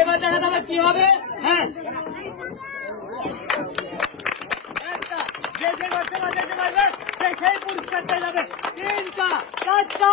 এবার দেখা যাবে কি হবে। হ্যাঁ যে যে করতে পারবে সেই পুরস্কারটা যাবে। 3টা 4টা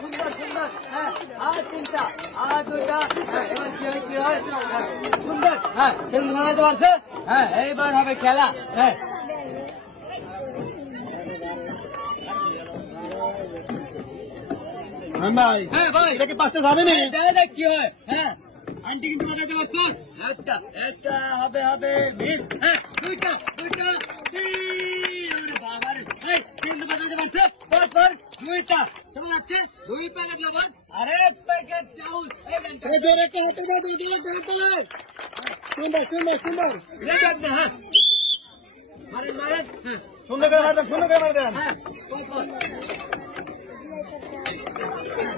সুন্দর সুন্দর। হ্যাঁ আর 3টা আর 2টা। এবার কি হয় কি হয় সুন্দর। হ্যাঁ সেগুলো বানাতে পারছে। হ্যাঁ এইবার হবে খেলা। হ্যাঁ ভাই, হ্যাঁ ভাই এটা কি পাঁচটা যাবে না? দেখা যাক কি হয়। হ্যাঁ আন্টি কিন্তু বাজাতে পারছো। একটা একটা হবে হবে মিস। হ্যাঁ 2টা 2টা 3। বাবা রে কিন্তু বাজাতে পারছে। পর 2টা শোনা যাচ্ছে। 2 প্যাকেট লবণ আর 1 প্যাকেট চাউল। এই গানটা সুন্দর সুন্দর সুন্দর হ্যাঁ মারেন মারেন। হ্যাঁ সুন্দর করে মারবেন, সুন্দর করে মারবেন। হ্যাঁ পর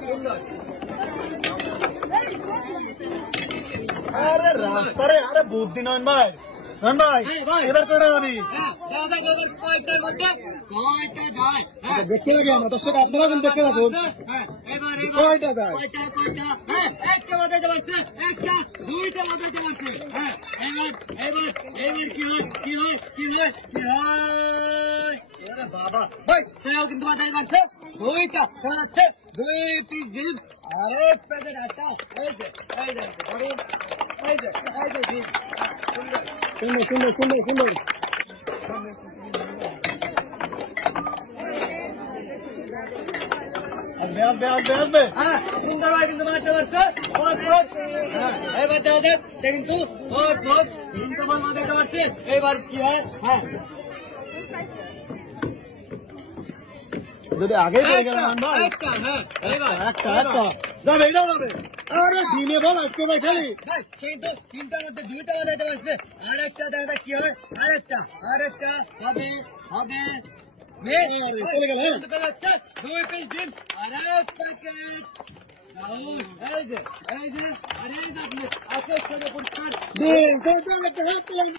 সুন্দর। আরে রাস্তারে, আরে বুদ্ধি নয় ভাই। ভাই এবার করে যাবি। কয়টার মধ্যে কয়টা যায়। দেখতে লাগে আমরা দর্শক, আপনারা কিন্তু দেখতে থাকুন। কয়টা যায়? কয়টা কয়টা। হ্যাঁ একটা বাজাইতে পারছে। একটা 2টা বাজাইতে পারছে। হ্যাঁ এবার কি হয় কি হয় কি হয় কি হয়। ওরে বাবা ভাই সেও কিন্তু বাজাইতে পারছে। 2টা শোনা যাচ্ছে। 2 পিস ডিম আর 1 প্যাকেট আটা। এই যে ডিম। সুন্দর সুন্দর সুন্দর সুন্দর। আসবে আসবে আসবে আসবে। হ্যাঁ সুন্দর ভাই কিন্তু মারতে পারছে। হ্যাঁ এবার দেখা যাক সে কিন্তু কিন্তু বল মারতে পারছে। এবার কি হয়। হ্যাঁ যদি আগে পেয়ে গেলাম ভাই। একটা হ্যাঁ একটা যাবে, এটাও যাবে। আরে ডিমে বল আজকে ভাই খালি ভাই কিন্তু 3টার মধ্যে 2টা বাজাইতে পারছে। আর একটা দেখা যাক কি হয়। আরেকটা হবে হবে চলে গেল। 2 পিস ডিম আর 1 প্যাকেট চাউল। এই যে আরে আপনি আজকে পুরস্কার ডিম